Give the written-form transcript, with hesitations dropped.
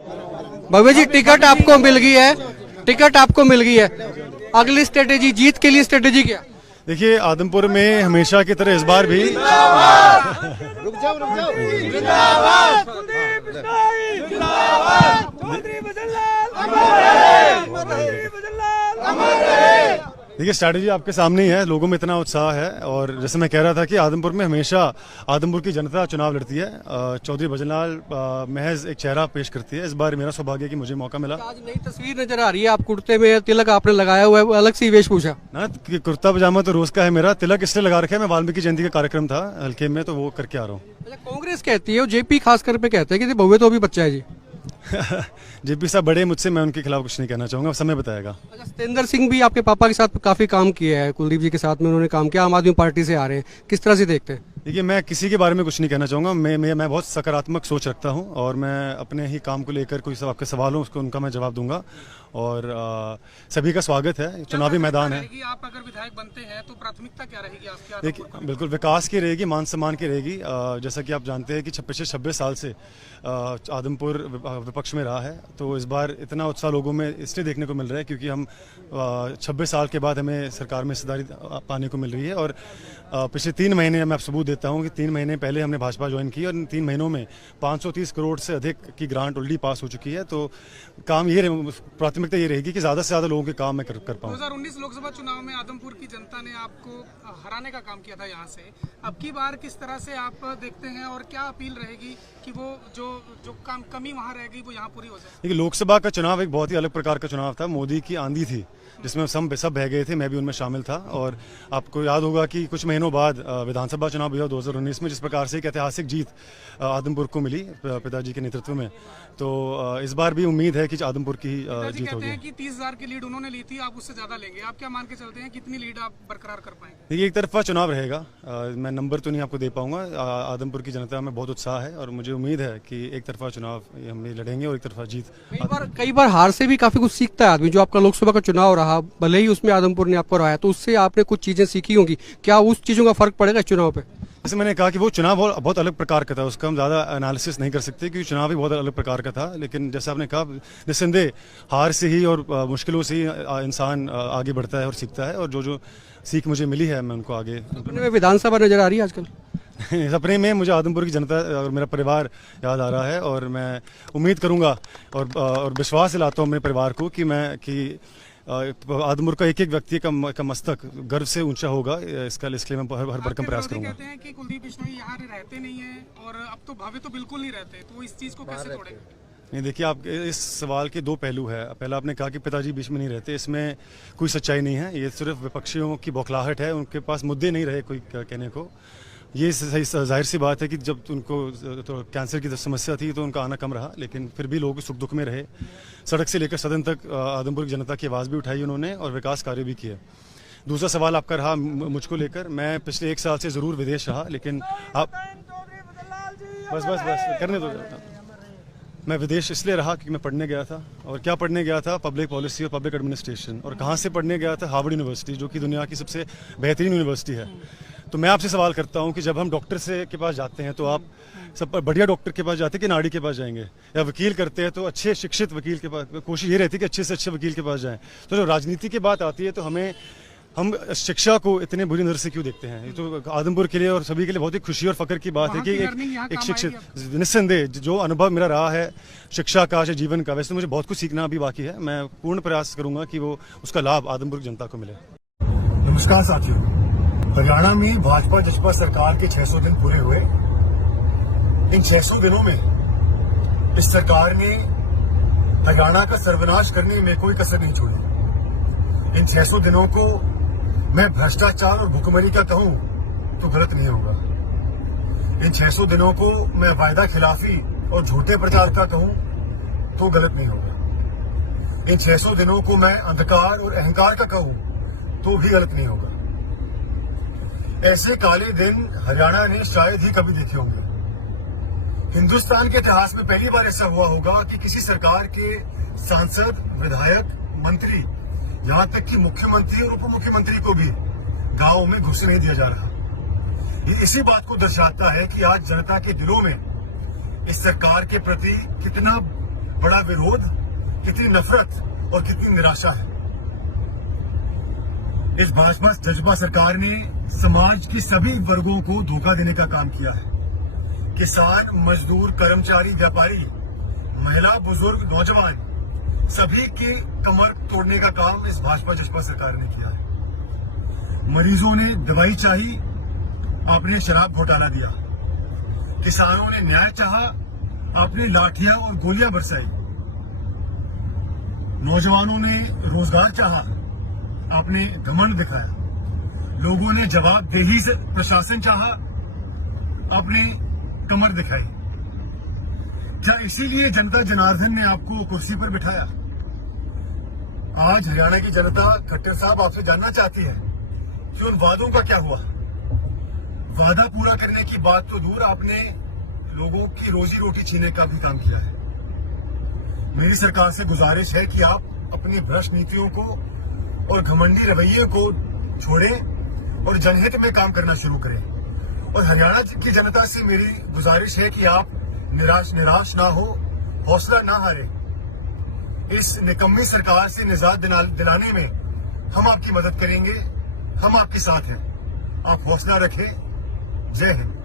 भव्य जी, ticket आपको मिल गई है, टिकट आपको मिल गई है, अगली स्ट्रेटेजी, जीत के लिए स्ट्रेटेजी क्या? देखिए, आदमपुर में हमेशा की तरह इस बार भी देखिए, स्ट्रैटेजी आपके सामने ही है। लोगों में इतना उत्साह है और जैसे मैं कह रहा था कि आदमपुर में हमेशा आदमपुर की जनता चुनाव लड़ती है। चौधरी भजनलाल महज एक चेहरा पेश करती है। इस बार मेरा सौभाग्य कि मुझे मौका मिला। आज नई तस्वीर नजर आ रही है, आप कुर्ते में तिलक आपने लगाया हुआ है, अलग सी वेशभूषा ना कि कुर्ता पजामा तो रोज का है मेरा, तिलक इसलिए लगा रखा है, मैं वाल्मीकि जयंती का कार्यक्रम था हल्के में तो वो करके आ रहा हूँ। अच्छा, कांग्रेस कहती है और जेपी खासकर पे कहते हैं कि भव्य तो अभी बच्चा है जी। जेपी साहब बड़े मुझसे, मैं उनके खिलाफ कुछ नहीं कहना चाहूंगा, समय बताएगा। अच्छा, सत्येंद्र सिंह भी आपके पापा के साथ काफी काम किया है, कुलदीप जी के साथ में उन्होंने काम किया, आम आदमी पार्टी से आ रहे हैं, किस तरह से देखते हैं? देखिए, मैं किसी के बारे में कुछ नहीं कहना चाहूँगा। मैं बहुत सकारात्मक सोच रखता हूँ और मैं अपने ही काम को लेकर कोई सब आपके सवाल हो उसको उनका मैं जवाब दूंगा और सभी का स्वागत है। चुनावी मैदान है। आप अगर विधायक बनते हैं तो प्राथमिकता क्या रहेगी आपकी? देखिए, बिल्कुल विकास की रहेगी, मान सम्मान की रहेगी। जैसा कि आप जानते हैं कि पिछले 26 साल से आदमपुर विपक्ष में रहा है, तो इस बार इतना उत्साह लोगों में इसलिए देखने को मिल रहा है क्योंकि हम 26 साल के बाद हमें सरकार में हिस्सेदारी पाने को मिल रही है। और पिछले 3 महीने मैं आप सबूत देता हूँ कि 3 महीने पहले हमने भाजपा ज्वाइन की और इन 3 महीनों में 530 करोड़ से अधिक की ग्रांट ऑलरेडी पास हो चुकी है। तो काम ये प्राथमिकता ये रहेगी कि ज़्यादा से ज़्यादा लोगों के काम मैं कर पाऊँ। 2019 लोकसभा चुनाव में आदमपुर की जनता ने आपको हराने का काम किया था यहाँ से, अब की बार किस तरह से आप देखते हैं और क्या अपील रहेगी कि वो जो काम कमी वहाँ रहेगी वो यहाँ पूरी हो जाए? देखिए, लोकसभा का चुनाव एक बहुत ही अलग प्रकार का चुनाव था। मोदी की आंधी थी जिसमें सब बह गए थे, मैं भी उनमें शामिल था। और आपको याद होगा कि कुछ महीनों बाद विधानसभा चुनाव हुआ 2019 में, जिस प्रकार से एक ऐतिहासिक जीत आदमपुर को मिली पिताजी के नेतृत्व में। तो इस बार भी उम्मीद है कि आदमपुर की जीत होगी। कि 30,000 की लीड उन्होंने ली थी, आप उससे ज्यादा लेंगे, आप क्या मान के चलते हैं कितनी लीड आप बरकरार कर पाएंगे? देखिए, एक तरफा चुनाव रहेगा, मैं नंबर तो नहीं आपको दे पाऊंगा। आदमपुर की जनता में बहुत उत्साह है और मुझे उम्मीद है कि एक तरफा चुनाव हम लड़ेंगे और एक तरफा जीत। कई बार हार से भी काफी कुछ सीखता है आदमी। जो आपका लोकसभा का चुनाव रहा, भले ही उसमें आदमपुर ने आपको हराया, तो उससे आपने कुछ चीजें सीखी होंगी, क्या उस चीजों का फर्क पड़ेगा चुनाव पे? जैसे मैंने कहा कि वो चुनाव बहुत अलग प्रकार का था, उसका हम ज़्यादा एनालिसिस नहीं कर सकते क्योंकि चुनाव भी बहुत अलग प्रकार का था। लेकिन जैसे आपने कहा, निस्संदेह हार से ही और मुश्किलों से ही इंसान आगे बढ़ता है और सीखता है, और जो सीख मुझे मिली है मैं उनको आगे। अपने में विधानसभा नजर आ रही है आजकल? सपने में मुझे आदमपुर की जनता और मेरा परिवार याद आ रहा है और मैं उम्मीद करूंगा और विश्वास दिलाता हूँ मेरे परिवार को कि आदमपुर का एक एक व्यक्ति का मस्तक गर्व से ऊंचा होगा। इसलिए मैं हर भरकम प्रयास करूंगा। कहते हैं कि कुलदीप बिश्नोई यहाँ रहते नहीं है और अब तो भव्य तो बिल्कुल नहीं रहते, तो इस चीज को कैसे तोड़ेंगे? नहीं, देखिए, आप इस सवाल के 2 पहलू है। पहला, आपने कहा कि पिताजी बीच में नहीं रहते, इसमें कोई सच्चाई नहीं है। ये सिर्फ विपक्षियों की बौखलाहट है, उनके पास मुद्दे नहीं रहे कोई कहने को। ये सही जाहिर सी बात है कि जब उनको तो कैंसर की समस्या थी तो उनका आना कम रहा, लेकिन फिर भी लोग सुख दुख में रहे। सड़क से लेकर सदन तक आदमपुर की जनता की आवाज़ भी उठाई उन्होंने और विकास कार्य भी किए। दूसरा सवाल आपका रहा मुझको लेकर, मैं पिछले 1 साल से ज़रूर विदेश रहा, लेकिन आप बस करने दो। मैं विदेश इसलिए रहा क्योंकि मैं पढ़ने गया था, और क्या पढ़ने गया था? पब्लिक पॉलिसी और पब्लिक एडमिनिस्ट्रेशन। और कहाँ से पढ़ने गया था? हार्वर्ड यूनिवर्सिटी, जो कि दुनिया की सबसे बेहतरीन यूनिवर्सिटी है। तो मैं आपसे सवाल करता हूं कि जब हम डॉक्टर के पास जाते हैं तो आप सब बढ़िया डॉक्टर के पास जाते हैं कि नाड़ी के पास जाएंगे, या वकील करते हैं तो अच्छे शिक्षित वकील के पास, कोशिश ये रहती है कि अच्छे से अच्छे वकील के पास जाएं। तो जब राजनीति की बात आती है तो हम शिक्षा को इतने बुरी नजर से क्यों देखते हैं? ये तो आदमपुर के लिए और सभी के लिए बहुत ही खुशी और फख्र की बात है कि एक शिक्षित, निस्संदेह जो अनुभव मेरा रहा है शिक्षा का, जीवन का, वैसे मुझे बहुत कुछ सीखना अभी बाकी है। मैं पूर्ण प्रयास करूंगा कि वो उसका लाभ आदमपुर की जनता को मिले। नमस्कार साथियों, हरियाणा में भाजपा जसपा सरकार के 600 दिन पूरे हुए। इन 600 दिनों में इस सरकार ने हरियाणा का सर्वनाश करने में कोई कसर नहीं छोड़ी। इन 600 दिनों को मैं भ्रष्टाचार और भुखमरी का कहूं तो गलत नहीं होगा। इन 600 दिनों को मैं वायदा खिलाफी और झूठे प्रचार का कहूं तो गलत नहीं होगा। इन 600 दिनों को मैं अंधकार और अहंकार का कहूं तो भी गलत नहीं होगा। ऐसे काले दिन हरियाणा ने शायद ही कभी देखे होंगे। हिंदुस्तान के इतिहास में पहली बार ऐसा हुआ होगा कि किसी सरकार के सांसद, विधायक, मंत्री, यहां तक कि मुख्यमंत्री और उप मुख्यमंत्री को भी गांव में घुसने नहीं दिया जा रहा। ये इसी बात को दर्शाता है कि आज जनता के दिलों में इस सरकार के प्रति कितना बड़ा विरोध, कितनी नफरत और कितनी निराशा है। इस भाजपा जजपा सरकार ने समाज की सभी वर्गों को धोखा देने का काम किया है। किसान, मजदूर, कर्मचारी, व्यापारी, महिला, बुजुर्ग, नौजवान, सभी की कमर तोड़ने का काम इस भाजपा जजपा सरकार ने किया है। मरीजों ने दवाई चाही, आपने शराब घोटाला दिया। किसानों ने न्याय चाहा, आपने लाठियां और गोलियां बरसाई। नौजवानों ने रोजगार चाहा, आपने घमंड दिखाया। लोगों ने जवाबदेही से प्रशासन चाहा, आपने कमर दिखाई। क्या इसीलिए जनता जनार्दन ने आपको कुर्सी पर बिठाया? आज हरियाणा की जनता खट्टर साहब आपसे जानना चाहती है कि उन वादों का क्या हुआ। वादा पूरा करने की बात तो दूर, आपने लोगों की रोजी रोटी छीनने का भी काम किया है। मेरी सरकार से गुजारिश है कि आप अपनी भ्रष्ट नीतियों को और घमंडी रवैये को छोड़ें और जनहित में काम करना शुरू करें। और हरियाणा की जनता से मेरी गुजारिश है कि आप निराश ना हो, हौसला ना हारे। इस निकम्मी सरकार से निजात दिलाने में हम आपकी मदद करेंगे, हम आपके साथ हैं। आप हौसला रखें। जय हिंद।